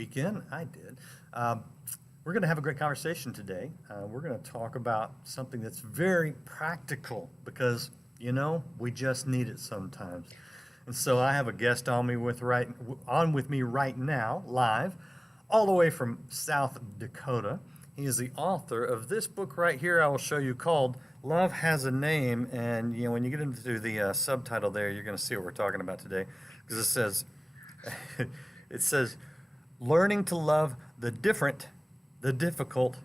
weekend. I did. Um, we're going to have a great conversation today. We're going to talk about something that's very practical because, we just need it sometimes. And so I have a guest on with me right now, live, all the way from South Dakota. He is the author of this book right here I will show you called Love Has a Name. And, when you get into the subtitle there, you're going to see what we're talking about today because it says, learning to love the different, the difficult,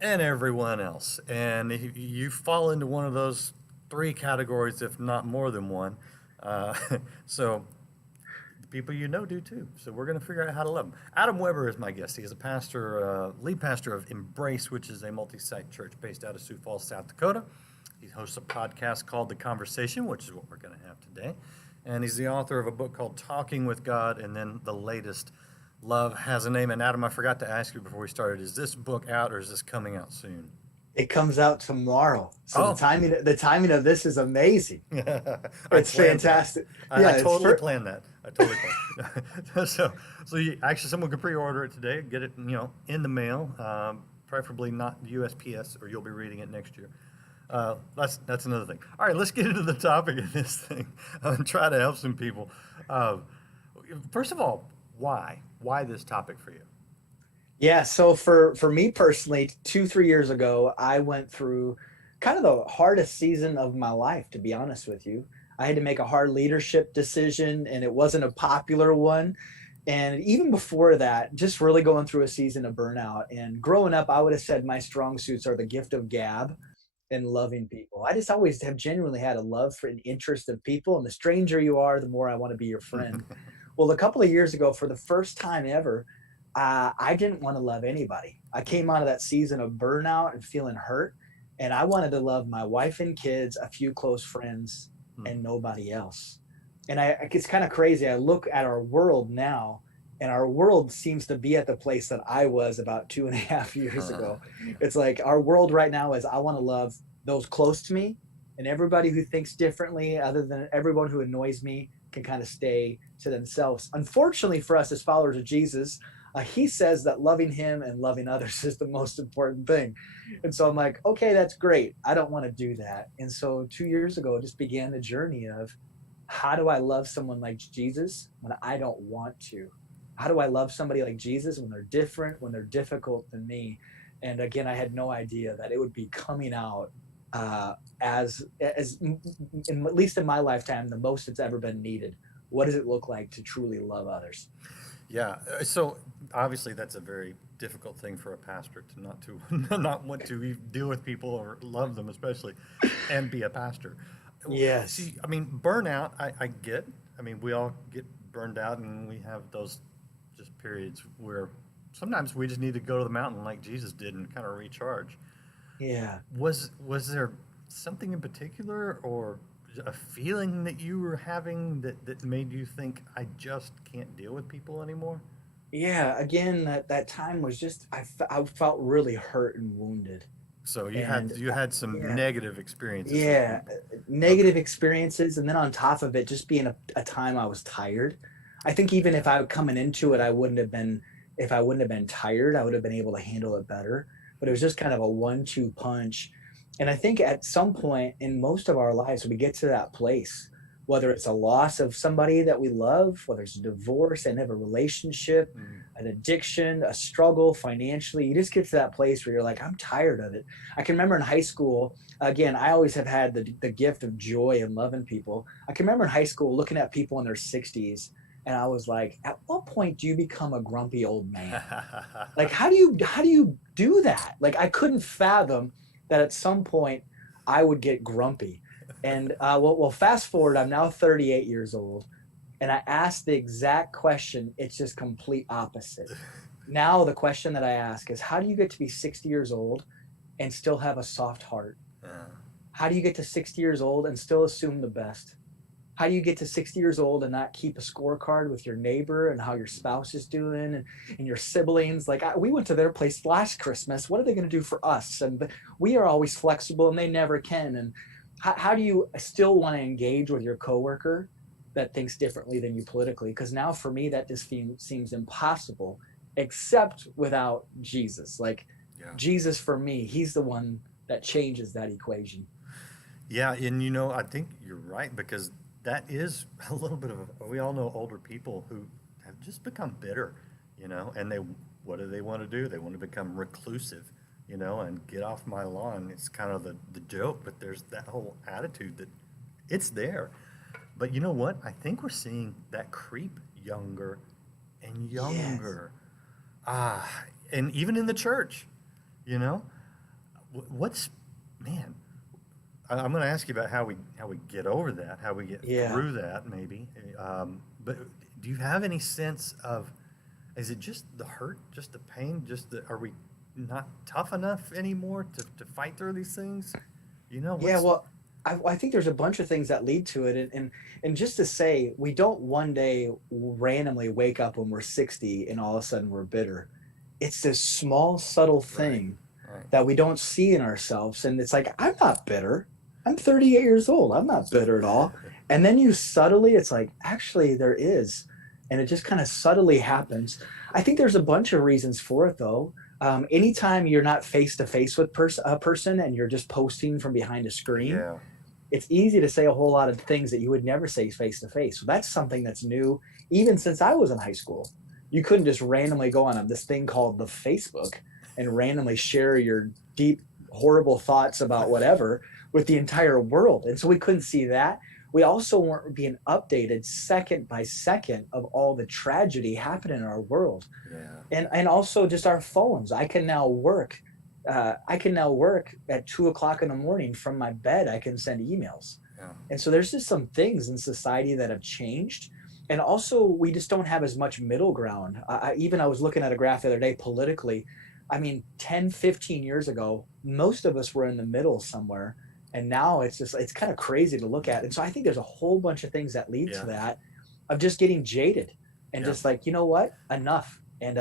and everyone else. And if you fall into one of those three categories, if not more than one. Uh, so the people do too. So we're going to figure out how to love them. Adam Weber is my guest. He is a pastor, lead pastor of Embrace, which is a multi-site church based out of Sioux Falls, South Dakota. He hosts a podcast called The Conversation, which is what we're going to have today. And he's the author of a book called Talking with God, and then the latest, Love Has a Name. And Adam, I forgot to ask you before we started, is this book out or is this coming out soon? It comes out tomorrow. So Oh. the timing of this is amazing. It's fantastic. I totally planned that. I totally planned. Actually, someone can pre-order it today, get it, in the mail, preferably not USPS, or you'll be reading it next year. That's another thing. All right, let's get into the topic of this thing and try to help some people. First of all, why? Why this topic for you? Yeah. So for me personally, 3 years ago, I went through kind of the hardest season of my life, to be honest with you. I had to make a hard leadership decision, and it wasn't a popular one. And even before that, just really going through a season of burnout. And growing up, I would have said my strong suits are the gift of gab and loving people. I just always have genuinely had a love for an interest of people. And the stranger you are, the more I want to be your friend. Well, a couple of years ago, for the first time ever, I didn't want to love anybody. I came out of that season of burnout and feeling hurt, and I wanted to love my wife and kids, a few close friends, and nobody else. And it's kind of crazy. I look at our world now, and our world seems to be at the place that I was about 2.5 years ago. It's like our world right now is I want to love those close to me, and everybody who thinks differently, other than everyone who annoys me, can kind of stay to themselves. Unfortunately for us as followers of Jesus, he says that loving him and loving others is the most important thing. And so I'm like, okay, that's great. I don't want to do that. And so 2 years ago, it just began the journey of how do I love someone like Jesus when I don't want to? How do I love somebody like Jesus when they're different, when they're difficult than me? And again, I had no idea that it would be coming out as at least in my lifetime, the most it's ever been needed. What does it look like to truly love others? Yeah. So obviously that's a very difficult thing for a pastor to not want to deal with people or love them, especially, and be a pastor. Yes. See, I mean, burnout, I get. I mean, we all get burned out, and we have those just periods where sometimes we just need to go to the mountain like Jesus did and kind of recharge. Yeah. Was there something in particular or a feeling that you were having that made you think I just can't deal with people anymore? Yeah. Again, that time was just, I felt really hurt and wounded. So And you had some yeah, negative experiences with yeah, people. Okay. negative experiences. And then on top of it, just being a time I was tired. I think even if I coming into it, if I wouldn't have been tired, I would have been able to handle it better. But it was just kind of a 1-2 punch. And I think at some point in most of our lives, we get to that place, whether it's a loss of somebody that we love, whether it's a divorce, and have a relationship, Mm. an addiction, a struggle financially, you just get to that place where you're like, I'm tired of it. I can remember in high school, again, I always have had the gift of joy and loving people. I can remember in high school looking at people in their 60s, and I was like, at what point do you become a grumpy old man? Like, how do you do that? Like, I couldn't fathom that at some point I would get grumpy. And well, fast forward, I'm now 38 years old, and I asked the exact question. It's just complete opposite. Now the question that I ask is, how do you get to be 60 years old and still have a soft heart? Yeah. How do you get to 60 years old and still assume the best? How do you get to 60 years old and not keep a scorecard with your neighbor and how your spouse is doing and your siblings? Like, we went to their place last Christmas. What are they going to do for us? And we are always flexible and they never can. And how do you still want to engage with your coworker that thinks differently than you politically? Because now for me, that just seems impossible. except without Jesus. Like Yeah. Jesus for me, he's the one that changes that equation. Yeah, and I think you're right because that is a little bit of we all know older people who have just become bitter, and what do they want to do? They want to become reclusive, and get off my lawn. It's kind of the joke, but there's that whole attitude that it's there. But you know what? I think we're seeing that creep younger and Yes. younger. Ah, and even in the church, you know, what's man? I'm going to ask you about how we get over that, how we get Yeah. through that, maybe. But do you have any sense of? Is it just the hurt, just the pain, are we not tough enough anymore to fight through these things? Yeah, What's well, I think there's a bunch of things that lead to it, and just to say, we don't one day randomly wake up when we're 60 and all of a sudden we're bitter. It's this small, subtle right, thing right, that we don't see in ourselves, and it's like, I'm not bitter. I'm 38 years old. I'm not bitter at all. And then you subtly, it's like, actually, there is, and it just kind of subtly happens. I think there's a bunch of reasons for it, though. Anytime you're not face to face with a person and you're just posting from behind a screen, yeah, it's easy to say a whole lot of things that you would never say face to face. So that's something that's new, even since I was in high school. You couldn't just randomly go on this thing called the Facebook and randomly share your deep, horrible thoughts about whatever with the entire world. And so we couldn't see that. We also weren't being updated second by second of all the tragedy happening in our world, yeah, and also just our phones. I can now work at 2 o'clock in the morning from my bed. I can send emails. yeah, And so there's just some things in society that have changed. And also, we just don't have as much middle ground. I was looking at a graph the other day politically. I mean, 10, 15 years ago, most of us were in the middle somewhere. And now it's kind of crazy to look at. And so I think there's a whole bunch of things that lead to yeah, that, of just getting jaded and yeah. just like, you know what, enough. And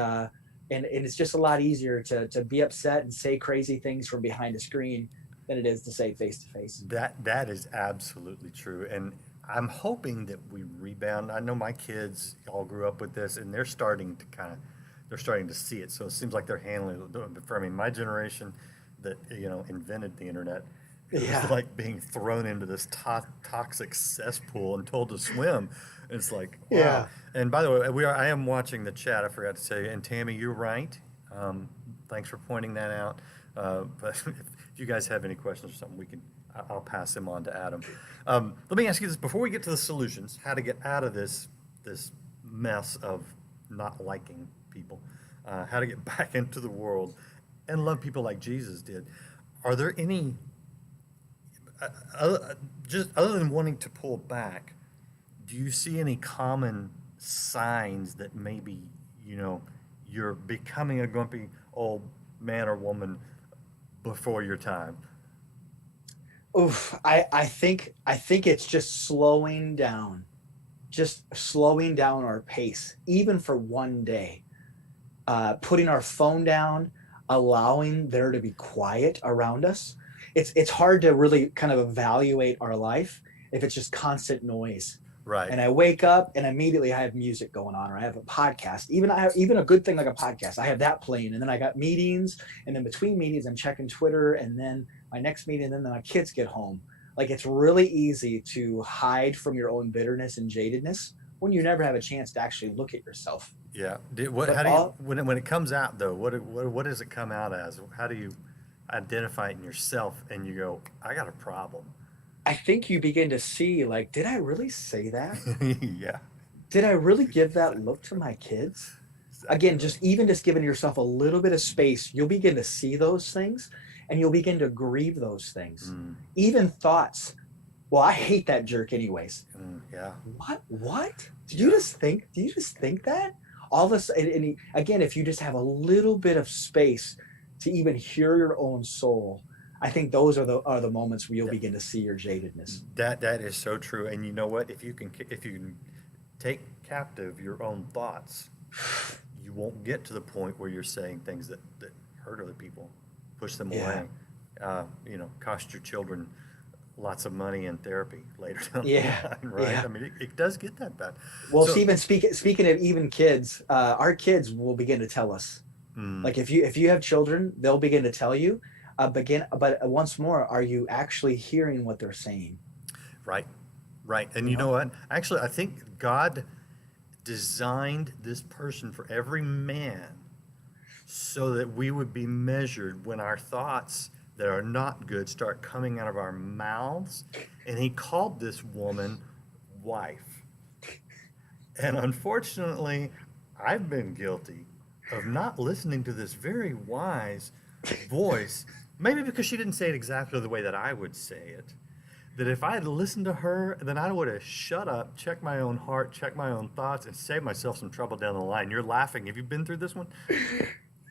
it's just a lot easier to be upset and say crazy things from behind a screen than it is to say face to face. That is absolutely true, and I'm hoping that we rebound. I know my kids all grew up with this, and they're starting to see it. So it seems like they're handling it. But for my generation that invented the internet, it was Yeah. like being thrown into this toxic cesspool and told to swim. It's like wow. Yeah. And by the way, I am watching the chat. I forgot to tell you. And Tammy, you're right. Thanks for pointing that out. But if you guys have any questions or something, I'll pass them on to Adam. Let me ask you this before we get to the solutions: how to get out of this mess of not liking people, how to get back into the world and love people like Jesus did. Are there any just other than wanting to pull back? Do you see any common signs that maybe you're becoming a grumpy old man or woman before your time? Oof. I think it's just slowing down our pace, even for one day. Putting our phone down, allowing there to be quiet around us. It's hard to really kind of evaluate our life if it's just constant noise. Right. And I wake up and immediately I have music going on, or I have a podcast. Even a good thing like a podcast, I have that playing, and then I got meetings, and then between meetings I'm checking Twitter, and then my next meeting, and then my kids get home. Like, it's really easy to hide from your own bitterness and jadedness when you never have a chance to actually look at yourself. Yeah. But How do you all when it comes out though? What does it come out as? How do you identify it in yourself and you go, I got a problem? I think you begin to see, like, did I really say that? Yeah. Did I really give that look to my kids? Exactly Again, right. just giving yourself a little bit of space, you'll begin to see those things, and you'll begin to grieve those things. Mm, Even thoughts, well, I hate that jerk anyways. yeah. What Yeah. did you just think that? All this, and again, if you just have a little bit of space to even hear your own soul, I think those are the moments where you'll begin to see your jadedness. That is so true. And you know what? If you can take captive your own thoughts, you won't get to the point where you're saying things that hurt other people, push them Yeah. away, cost your children lots of money in therapy later down the Yeah, line, right? yeah. I mean, it does get that bad. Well, So, Stephen, speaking of even kids, our kids will begin to tell us. mm, Like if you have children, they'll begin to tell you. But once more, are you actually hearing what they're saying? right, right. And You you know know? what? Actually, I think God designed this person for every man so that we would be measured when our thoughts that are not good start coming out of our mouths. And he called this woman wife. And unfortunately, I've been guilty of not listening to this very wise voice, maybe because she didn't say it exactly the way that I would say it. That if I had listened to her, then I would have shut up, checked my own heart, checked my own thoughts, and saved myself some trouble down the line. You're laughing. Have you been through this one?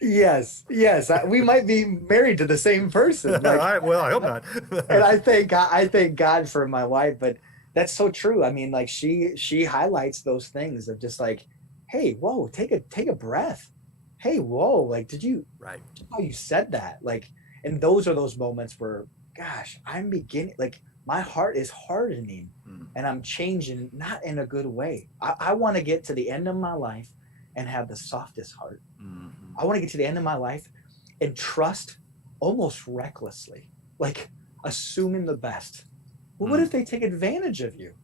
Yes, yes. We might be married to the same person. All Like, right. Well, I hope not. and I thank God for my wife, but that's so true. I mean, like she highlights those things of just like, hey, whoa, take a breath. Hey, whoa, like Right. how you said that? Like, and those are those moments where, gosh, I'm beginning like my heart is hardening Mm, and I'm changing, not in a good way. I want to get to the end of my life and have the softest heart. mhm, I want to get to the end of my life and trust almost recklessly, like assuming the best. Well, what mm, if they take advantage of you?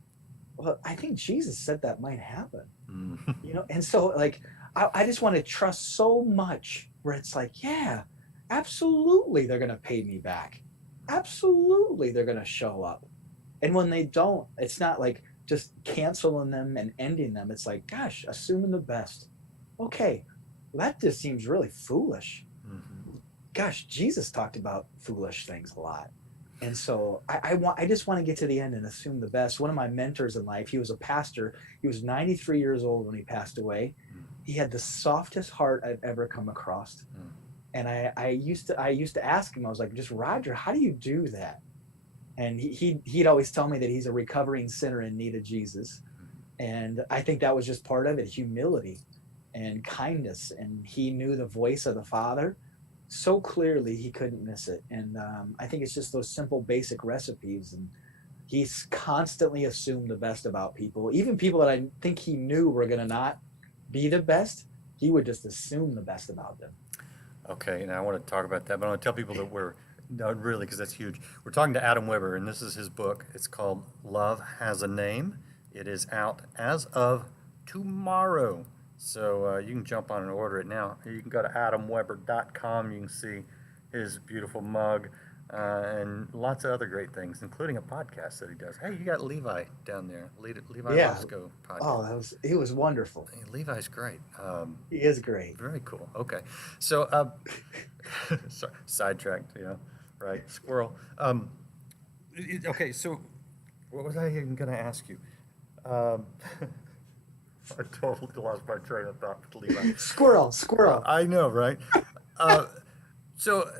Well, I think Jesus said that might happen, mm. you know? And so, like, I just want to trust so much where it's like, yeah, absolutely, they're going to pay me back. Absolutely, they're going to show up. And when they don't, it's not like just canceling them and ending them. It's like, gosh, assuming the best. Okay, well, that just seems really foolish. Mhm. Gosh, Jesus talked about foolish things a lot. And so I just want to get to the end and assume the best. One of my mentors in life, he was a pastor. He was 93 years old when he passed away. Mm, He had the softest heart I've ever come across. mm, And I used to ask him, I was like, just Roger, how do you do that? And he'd always tell me that he's a recovering sinner in need of Jesus. And I think that was just part of it, humility and kindness. And he knew the voice of the Father so clearly he couldn't miss it. And I think it's just those simple, basic recipes. And he's constantly assumed the best about people, even people that I think he knew were going to not be the best. He would just assume the best about them. Okay, and I want to talk about that, but I want to tell people that we're no, really, because that's huge. We're talking to Adam Weber, and this is his book. It's called Love Has a Name. It is out as of tomorrow. So you can jump on and order it now. You can go to adamweber.com. You can see his beautiful mug and lots of other great things, including a podcast that he does. Hey, you got Levi down there. Levi Yeah. Roscoe Oh, podcast. it was wonderful. Hey, Levi's great. He is great. Very cool. Okay. So, sorry, sidetracked, right? Squirrel. Okay, so what was I even going to ask you? Um, I totally lost my train of thought with Levi. Squirrel. I know, right? Uh, so,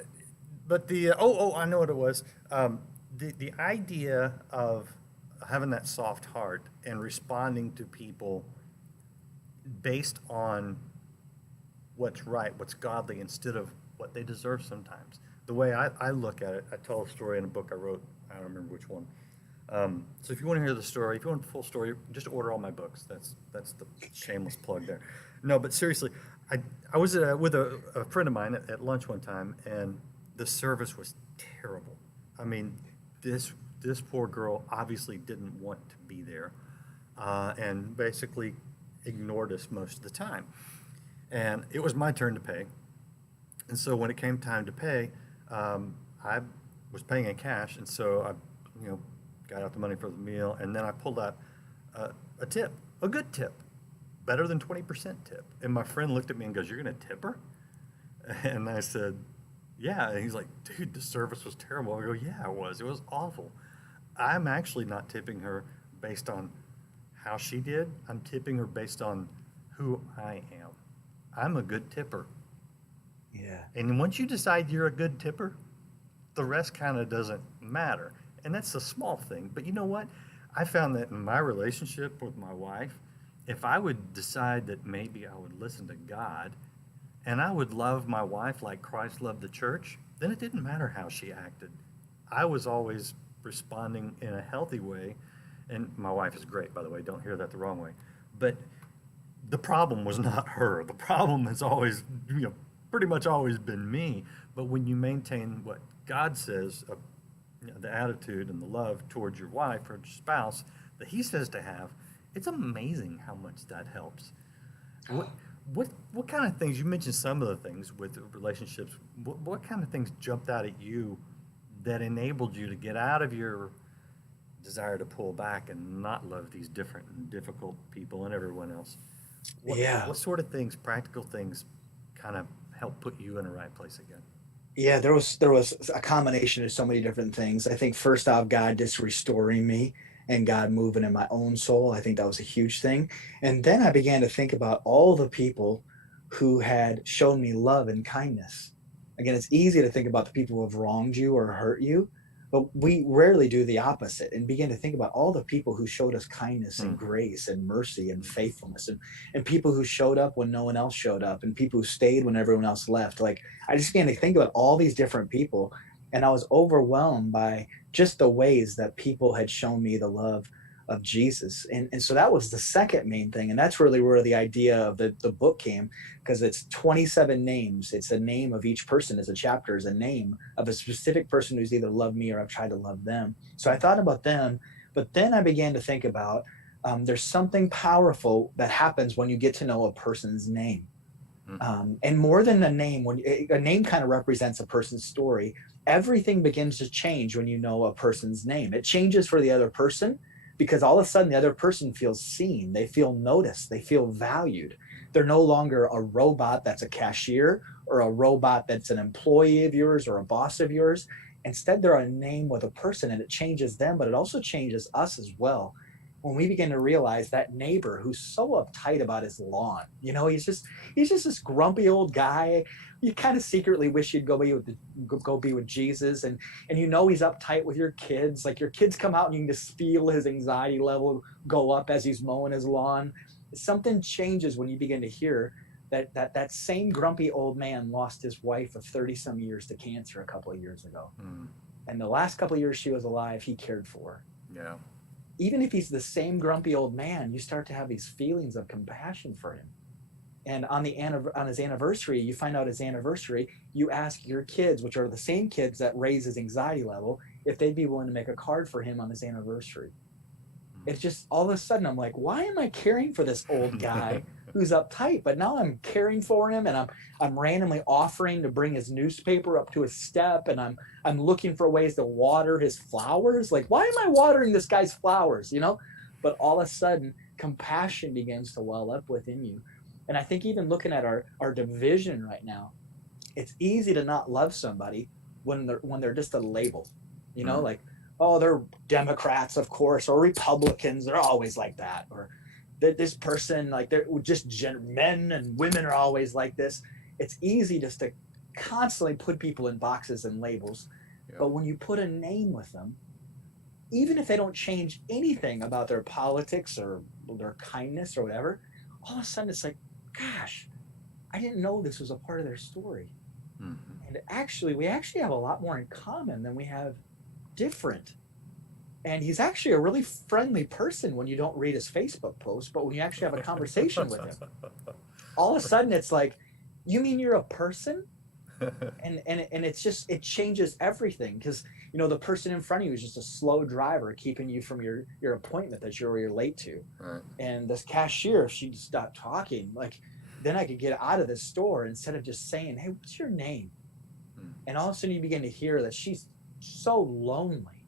but I know what it was. The idea of having that soft heart and responding to people based on what's right, what's godly, instead of what they deserve sometimes. The way I look at it, I tell a story in a book I wrote, I don't remember which one. So if you want to hear the story, if you want the full story, just order all my books. That's the shameless plug there. No, but seriously, I was with a friend of mine at lunch one time, and the service was terrible. I mean, this poor girl obviously didn't want to be there, and basically ignored us most of the time. And it was my turn to pay. And so when it came time to pay, I was paying in cash, and so I, got out the money for the meal, and then I pulled out a tip, a good tip, better than 20% tip. And my friend looked at me and goes, "You're going to tip her?" And I said, "Yeah." And he's like, "Dude, the service was terrible." I go, "Yeah, it was. It was awful." I'm actually not tipping her based on how she did. I'm tipping her based on who I am. I'm a good tipper. Yeah. And once you decide you're a good tipper, the rest kind of doesn't matter. And that's a small thing. But you know what? I found that in my relationship with my wife, if I would decide that maybe I would listen to God and I would love my wife like Christ loved the church, then it didn't matter how she acted. I was always responding in a healthy way. And my wife is great, by the way, don't hear that the wrong way. But the problem was not her. The problem has always, pretty much always been me. But when you maintain what God says, the attitude and the love towards your wife or your spouse that He says to have, it's amazing how much that helps. What kind of things, you mentioned some of the things with relationships, what kind of things jumped out at you that enabled you to get out of your desire to pull back and not love these different and difficult people and everyone else? Yeah. What sort of things, practical things, kind of help put you in the right place again? Yeah, there was a combination of so many different things. I think first off, God just restoring me and God moving in my own soul. I think that was a huge thing. And then I began to think about all the people who had shown me love and kindness. Again, it's easy to think about the people who have wronged you or hurt you, but we rarely do the opposite and begin to think about all the people who showed us kindness and Mm. grace and mercy and faithfulness and people who showed up when no one else showed up and people who stayed when everyone else left. Like I just began to think about all these different people, and I was overwhelmed by just the ways that people had shown me the love of Jesus. And so that was the second main thing. And that's really where the idea of the book came, because it's 27 names. It's a name of each person as a chapter, is a name of a specific person who's either loved me or I've tried to love them. So I thought about them, but then I began to think about there's something powerful that happens when you get to know a person's name. Mm. And more than a name, when a name kind of represents a person's story, everything begins to change when you know a person's name. It changes for the other person because all of a sudden the other person feels seen, they feel noticed, they feel valued. They're no longer a robot that's a cashier or a robot that's an employee of yours or a boss of yours. Instead, they're a name with a person, and it changes them, but it also changes us as well when we begin to realize that neighbor who's so uptight about his lawn. He's just this grumpy old guy. You kind of secretly wish you'd go be with Jesus, and he's uptight with your kids. Like your kids come out and you can just feel his anxiety level go up as he's mowing his lawn. Something changes when you begin to hear that same grumpy old man lost his wife of 30 some years to cancer a couple of years ago. Mm. And the last couple of years she was alive, he cared for her. Yeah. Even if he's the same grumpy old man, you start to have these feelings of compassion for him. And on his anniversary, you find out his anniversary, you ask your kids, which are the same kids that raise his anxiety level, if they'd be willing to make a card for him on his anniversary. It's just all of a sudden I'm like, why am I caring for this old guy who's uptight? But now I'm caring for him, and I'm randomly offering to bring his newspaper up to his step, and I'm looking for ways to water his flowers. Like, why am I watering this guy's flowers? But all of a sudden compassion begins to well up within you. And I think even looking at our division right now, it's easy to not love somebody when they're just a label, like, oh, they're Democrats, of course, or Republicans. They're always like that. Or this person, like, they're just men and women are always like this. It's easy just to constantly put people in boxes and labels. Yeah. But when you put a name with them, even if they don't change anything about their politics or their kindness or whatever, all of a sudden it's like, gosh, I didn't know this was a part of their story. Mm-hmm. And we actually have a lot more in common than we have different. And he's actually a really friendly person when you don't read his Facebook post, but when you actually have a conversation with him, all of a sudden it's like, you mean you're a person? And it changes everything, because the person in front of you is just a slow driver keeping you from your appointment that you're late to. Right. And this cashier, if she'd stop talking, like, then I could get out of this store instead of just saying, hey, what's your name? And all of a sudden you begin to hear that she's so lonely,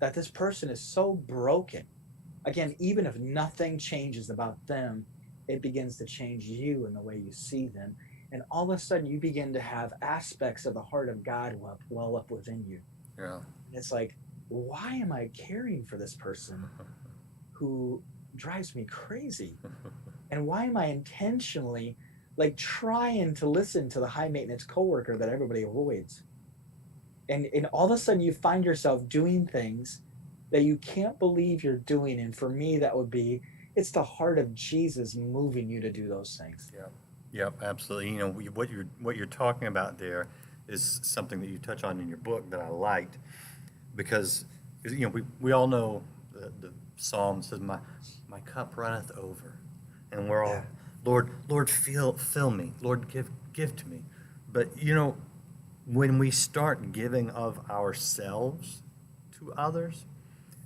that this person is so broken. Again, even if nothing changes about them, it begins to change you and the way you see them. And all of a sudden you begin to have aspects of the heart of God well up within you. Yeah. And it's like, why am I caring for this person who drives me crazy? And why am I intentionally, like, trying to listen to the high maintenance coworker that everybody avoids? And all of a sudden you find yourself doing things that you can't believe you're doing. And for me, that would be, it's the heart of Jesus moving you to do those things. Yeah. Yep, absolutely. What you're talking about there is something that you touch on in your book that I liked, because 'Cause, we all know the psalm says, my cup runneth over. And we're Yeah. all, Lord, fill me. Lord, give to me. But, when we start giving of ourselves to others,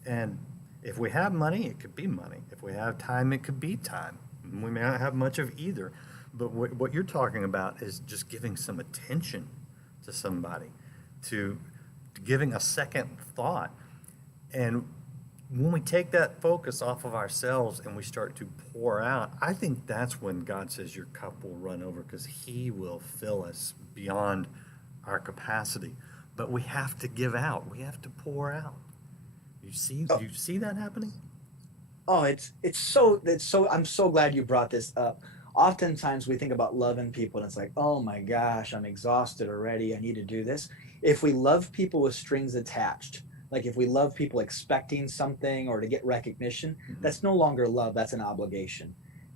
and if we have money, it could be money. If we have time, it could be time. We may not have much of either. But what you're talking about is just giving some attention to somebody, to, to giving a second thought. And when we take that focus off of ourselves and we start to pour out, I think that's when God says your cup will run over, because He will fill us beyond our capacity. But we have to give out. We have to pour out. Oh, You see that happening? oh, it's so I'm so glad you brought this up. Oftentimes we think about loving people and it's like, oh my gosh, I'm exhausted already. I need to do this. If we love people with strings attached, like if we love people expecting something or to get recognition, Mhm. that's no longer love, that's an obligation.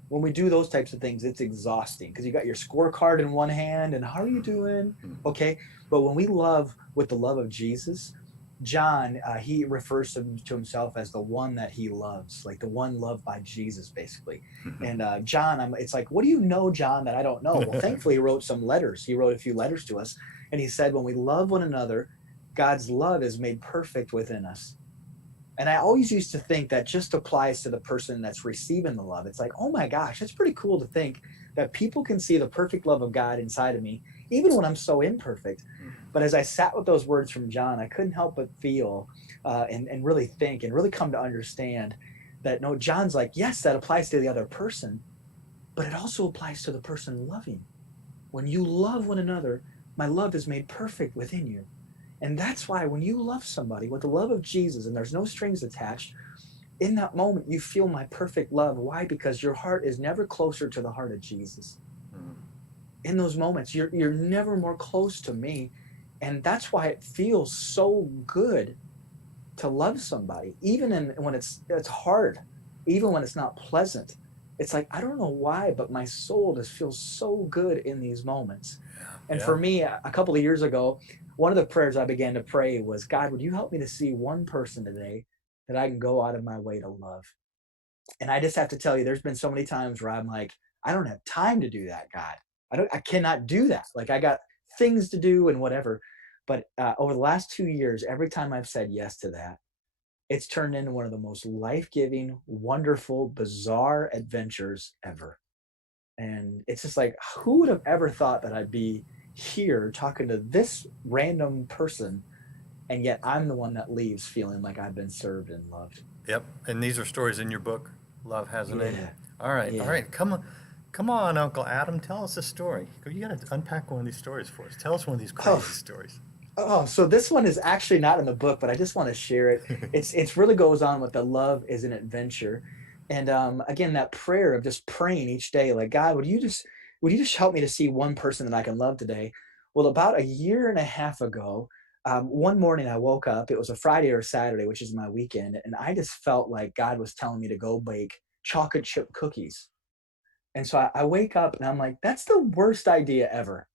When we do those types of things, it's exhausting because you got your scorecard in one hand and how are you doing? Mhm. Okay. But when we love with the love of Jesus, John, he refers to himself as the one that he loves, like the one loved by Jesus, basically. Mhm. And John, it's like, what do you know, John, that I don't know? Well, thankfully, he wrote some letters. He wrote a few letters to us, and he said, when we love one another, God's love is made perfect within us. And I always used to think that just applies to the person that's receiving the love. It's like, oh my gosh, that's pretty cool to think that people can see the perfect love of God inside of me, even when I'm so imperfect. But as I sat with those words from John, I couldn't help but feel and really think and really come to understand that no, John's like, yes, that applies to the other person, but it also applies to the person loving. When you love one another, my love is made perfect within you. And that's why when you love somebody with the love of Jesus and there's no strings attached, in that moment you feel my perfect love. Why? Because your heart is never closer to the heart of Jesus. Mhm. In those moments, you're never more close to me. And that's why it feels so good to love somebody, even when it's hard, even when it's not pleasant. It's like, I don't know why, but my soul just feels so good in these moments. And Yeah. for me, a couple of years ago, one of the prayers I began to pray was, God, would you help me to see one person today that I can go out of my way to love? And I just have to tell you, there's been so many times where I'm like, I don't have time to do that, God. I cannot do that. Like I got things to do and whatever. But over the last 2 years, every time I've said yes to that, it's turned into one of the most life-giving, wonderful, bizarre adventures ever. And it's just like, who would have ever thought that I'd be here talking to this random person, and yet I'm the one that leaves feeling like I've been served and loved. Yep. And these are stories in your book, Love Has a Name. Yeah, All right. All yeah. right. Come on, Uncle Adam. Tell us a story. You got to unpack one of these stories for us. Tell us one of these Oh, crazy stories. oh, so this one is actually not in the book, but I just want to share it. It's really goes on with the love is an adventure, and again that prayer of just praying each day, like God, would you just help me to see one person that I can love today? Well, about a year and a half ago, one morning I woke up. It was a Friday or a Saturday, which is my weekend, and I just felt like God was telling me to go bake chocolate chip cookies. And so I wake up and I'm like, that's the worst idea ever.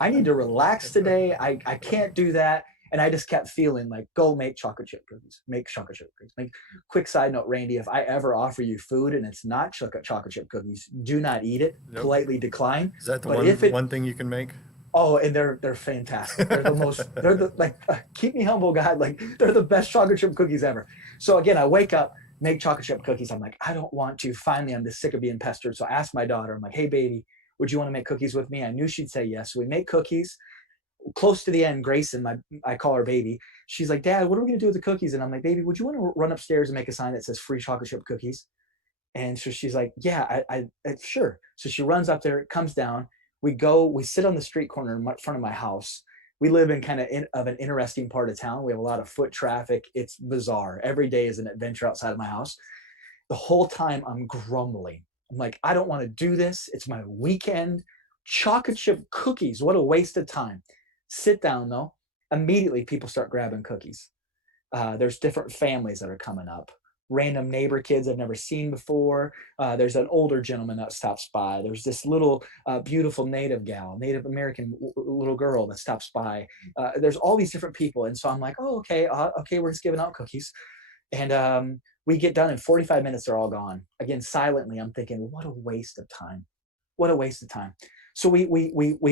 I need to relax today. I can't do that. And I just kept feeling like, go make chocolate chip cookies. Make chocolate chip cookies. Make quick side note, Randy, if I ever offer you food and it's not chocolate chip cookies, do not eat it. Nope. Politely decline. Is that the But if it one thing you can make? oh, and they're fantastic. They're the like keep me humble, God. Like they're the best chocolate chip cookies ever. So again, I wake up, make chocolate chip cookies. I'm like, I don't want to. Finally, I'm just sick of being pestered. So I asked my daughter, I'm like, hey baby, would you want to make cookies with me? I knew she'd say yes. So we make cookies. Close to the end, Grayson, I call her baby. She's like, Dad, what are we gonna do with the cookies? And I'm like, baby, would you want to run upstairs and make a sign that says free chocolate chip cookies? And so she's like, yeah, sure. So she runs up there, comes down. We sit on the street corner in front of my house. We live in kind of an interesting part of town. We have a lot of foot traffic. It's bizarre. Every day is an adventure outside of my house. The whole time I'm grumbling. I'm like, I don't want to do this. It's my weekend. Chocolate chip cookies. What a waste of time. Sit down though. Immediately people start grabbing cookies. There's different families that are coming up. random neighbor kids I've never seen before. There's an older gentleman that stops by. There's this little beautiful Native American little girl that stops by. There's all these different people. And so I'm like, oh, okay, okay, we're just giving out cookies. And we get done in 45 minutes, they're all gone. Again, silently, I'm thinking, what a waste of time. What a waste of time. So we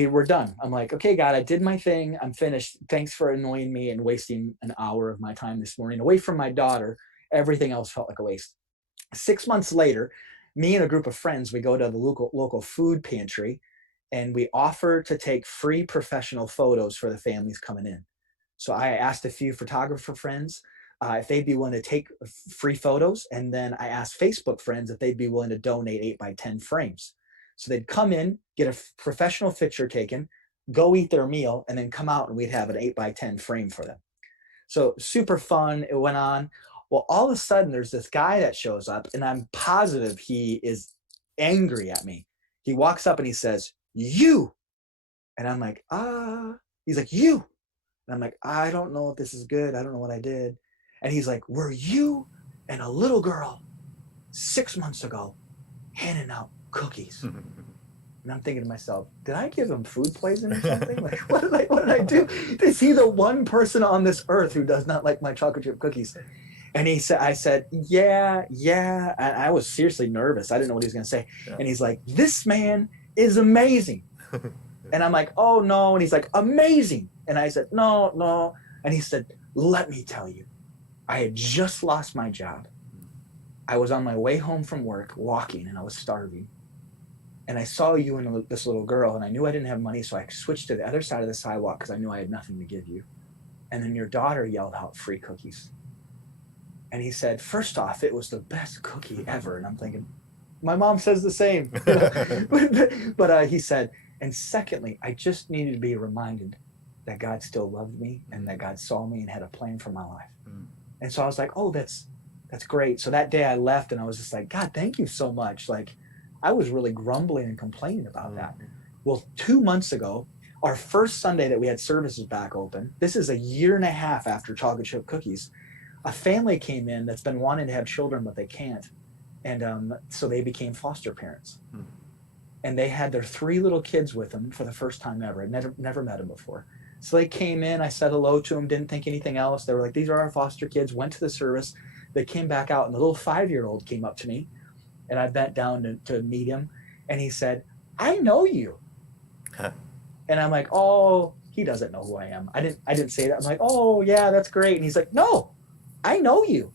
were done. I'm like, okay, God, I did my thing. I'm finished. Thanks for annoying me and wasting an hour of my time this morning away from my daughter. Everything else felt like a waste. 6 months later, me and a group of friends, we go to the local food pantry and we offer to take free professional photos for the families coming in. So I asked a few photographer friends if they'd be willing to take free photos. And then I asked Facebook friends if they'd be willing to donate 8x10 frames. So they'd come in, get a professional picture taken, go eat their meal, and then come out and we'd have an 8x10 frame for them. So super fun. It went on. Well, all of a sudden there's this guy that shows up and I'm positive he is angry at me. He walks up and he says, "You." And I'm like, he's like, "You." And I'm like, I don't know if this is good. I don't know what I did. And he's like, "Were you and a little girl 6 months ago handing out cookies?" And I'm thinking to myself, did I give him food poisoning or something? Like, what did I do? Is he the one person on this earth who does not like my chocolate chip cookies? And I said, yeah. And I was seriously nervous. I didn't know what he was going to say. Yeah. And he's like, "This man is amazing." And I'm like, "Oh no." And he's like, "Amazing." And I said, no. And he said, "Let me tell you, I had just lost my job. I was on my way home from work walking and I was starving. And I saw you and this little girl and I knew I didn't have money. So I switched to the other side of the sidewalk because I knew I had nothing to give you. And then your daughter yelled out free cookies." And he said, "First off, it was the best cookie ever." And I'm thinking, my mom says the same. But he said, "And secondly, I just needed to be reminded that God still loved me and that God saw me and had a plan for my life." And so I was like, "Oh, that's great." So that day I left and I was just like, "God, thank you so much." Like I was really grumbling and complaining about that. Well, 2 months ago, our first Sunday that we had services back open, this is a year and a half after chocolate chip cookies, a family came in that's been wanting to have children, but they can't. And so they became foster parents. And they had their 3 little kids with them for the first time ever. I'd never met them before. So they came in, I said hello to them, didn't think anything else. They were like, "These are our foster kids," went to the service. They came back out and the little 5-year-old came up to me and I bent down to meet him. And he said, "I know you." And I'm like, "Oh, he doesn't know who I am." I didn't say that. I'm like, "Oh yeah, that's great." And he's like, "No, I know you."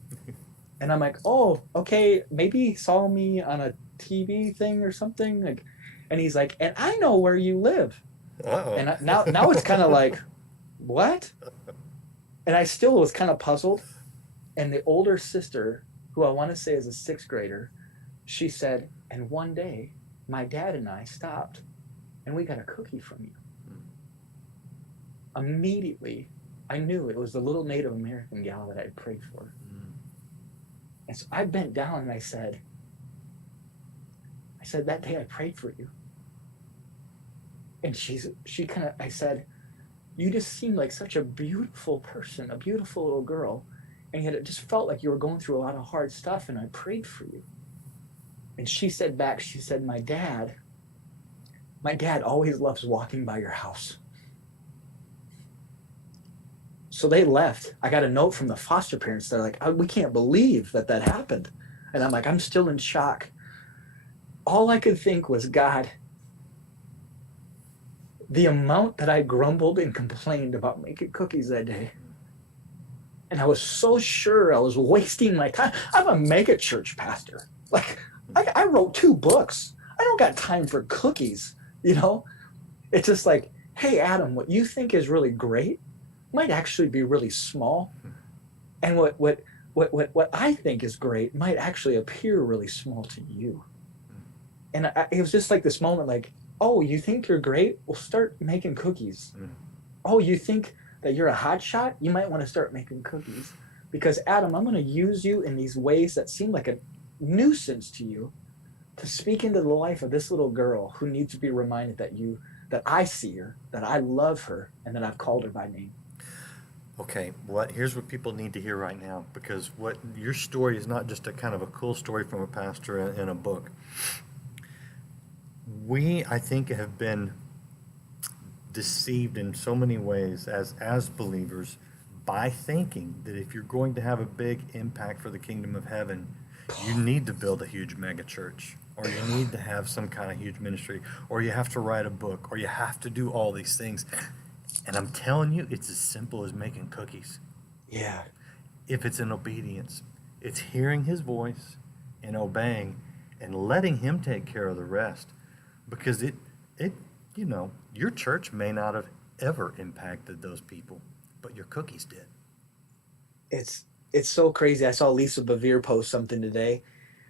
And I'm like, "Oh, okay, maybe he saw me on a TV thing or something." Like, and he's like, "And I know where you live." Uh-oh. And now it's kind of like, what? And I still was kind of puzzled. And the older sister, who I want to say is a 6th grader, she said, "And one day, my dad and I stopped, and we got a cookie from you." Immediately, I knew it was the little Native American gal that I had prayed for. And so I bent down and I said, "That day I prayed for you." And I said, "You just seemed like such a beautiful person, a beautiful little girl. And yet it just felt like you were going through a lot of hard stuff and I prayed for you." And she said back, she said, my dad always loves walking by your house." So they left. I got a note from the foster parents. They're like, "We can't believe that happened." And I'm like, I'm still in shock. All I could think was, God, the amount that I grumbled and complained about making cookies that day. And I was so sure I was wasting my time. I'm a mega church pastor. Like, I wrote 2 books. I don't got time for cookies, you know? It's just like, hey, Adam, what you think is really great might actually be really small. And what I think is great might actually appear really small to you. And it was just like this moment, like, oh, you think you're great? Well, start making cookies. Oh, you think that you're a hot shot? You might want to start making cookies. Because, Adam, I'm going to use you in these ways that seem like a nuisance to you to speak into the life of this little girl who needs to be reminded that I see her, that I love her, and that I've called her by name. Okay, here's what people need to hear right now, because what your story is not just a kind of a cool story from a pastor in a book. We, I think, have been deceived in so many ways as believers by thinking that if you're going to have a big impact for the kingdom of heaven, you need to build a huge mega church, or you need to have some kind of huge ministry, or you have to write a book, or you have to do all these things. And I'm telling you, it's as simple as making cookies. Yeah. If it's in obedience, it's hearing his voice and obeying and letting him take care of the rest. Because your church may not have ever impacted those people, but your cookies did. It's so crazy. I saw Lisa Bevere post something today.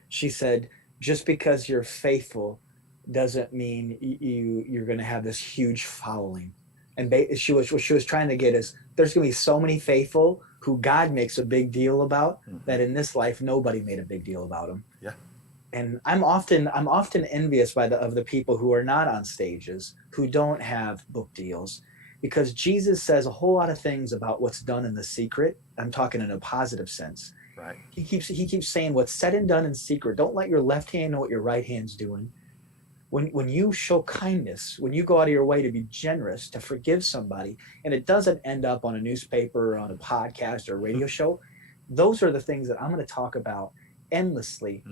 She said, just because you're faithful doesn't mean you're going to have this huge following. And what she was trying to get is there's going to be so many faithful who God makes a big deal about that in this life nobody made a big deal about them. Yeah. And I'm often envious of the people who are not on stages, who don't have book deals, because Jesus says a whole lot of things about what's done in the secret. I'm talking in a positive sense. Right. He keeps saying what's said and done in secret. Don't let your left hand know what your right hand's doing. When you show kindness, when you go out of your way to be generous, to forgive somebody, and it doesn't end up on a newspaper or on a podcast or a radio show, those are the things that I'm going to talk about endlessly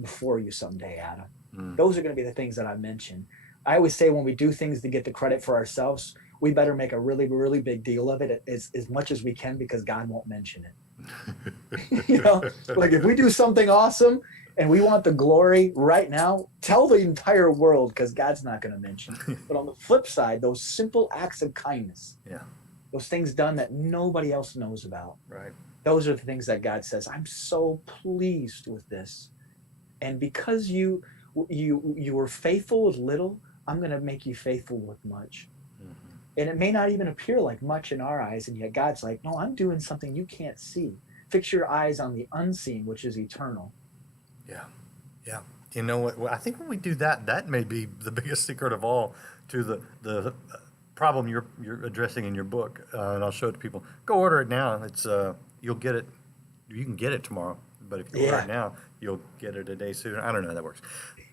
before you someday, Adam. Those are going to be the things that I mention. I always say when we do things to get the credit for ourselves, we better make a really, really big deal of it as much as we can, because God won't mention it. Like if we do something awesome and we want the glory right now, tell the entire world, because God's not going to mention it. But on the flip side, those simple acts of kindness, those things done that nobody else knows about, right? Those are the things that God says, I'm so pleased with this. And because you were faithful with little, I'm going to make you faithful with much. And it may not even appear like much in our eyes, and yet God's like, no, I'm doing something you can't see. Fix your eyes on the unseen, which is eternal. Yeah. You know what? I think when we do that, that may be the biggest secret of all to the problem you're addressing in your book. And I'll show it to people. Go order it now. It's you'll get it. You can get it tomorrow, but if you order it now, you'll get it a day sooner. I don't know how that works.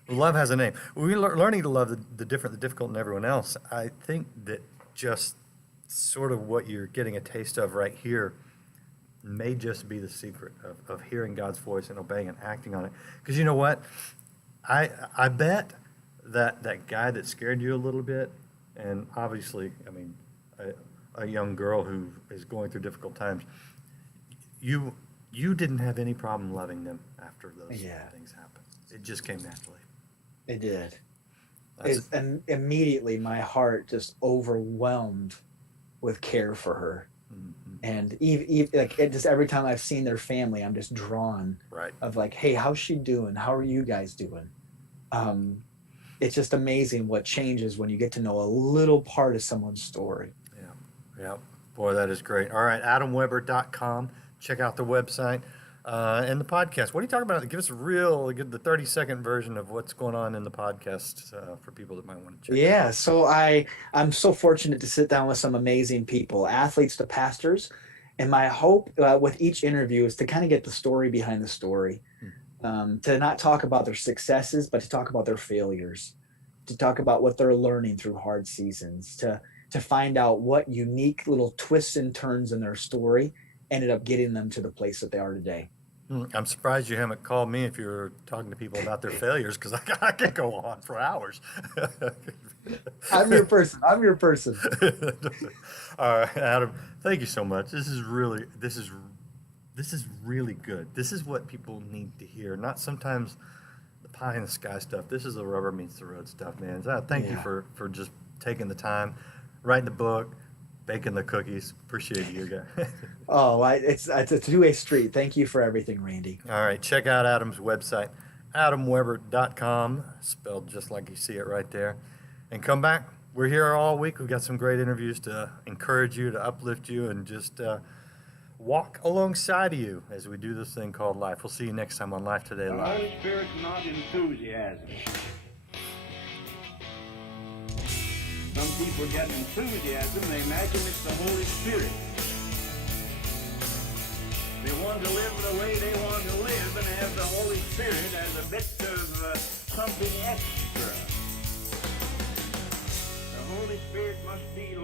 Love has a name. We're learning to love the different, the difficult, and everyone else. I think that just sort of what you're getting a taste of right here may just be the secret of hearing God's voice and obeying and acting on it. Because you know what? I bet that guy that scared you a little bit, and obviously, I mean, a young girl who is going through difficult times, you didn't have any problem loving them after those things happened. It just came naturally. It did. And immediately my heart just overwhelmed with care for her. And just every time I've seen their family, I'm just drawn of like, hey, how's she doing? How are you guys doing? It's just amazing what changes when you get to know a little part of someone's story. Yeah. Boy, that is great. All right, adamweber.com. Check out the website and the podcast. What are you talking about? Give us the 30-second version of what's going on in the podcast for people that might want to check it out. So I'm so fortunate to sit down with some amazing people, athletes to pastors. And my hope with each interview is to kind of get the story behind the story, to not talk about their successes, but to talk about their failures, to talk about what they're learning through hard seasons, to find out what unique little twists and turns in their story ended up getting them to the place that they are today. I'm surprised you haven't called me if you're talking to people about their failures, because I could go on for hours. I'm your person. All right, Adam, thank you so much. This is really good. This is what people need to hear, not sometimes the pie in the sky stuff. This is the rubber meets the road stuff, man. So thank you for just taking the time, writing the book, baking the cookies. Appreciate you guys. It's a two-way street. Thank you for everything, Randy. All right, check out Adam's website, adamweber.com, spelled just like you see it right there. And come back. We're here all week. We've got some great interviews to encourage you, to uplift you, and just walk alongside of you as we do this thing called life. We'll see you next time on Life Today The Live. Holy Spirit's not enthusiasm. Some people get enthusiasm, they imagine it's the Holy Spirit. want to live the way they want to live and have the Holy Spirit as a bit of something extra. The Holy Spirit must be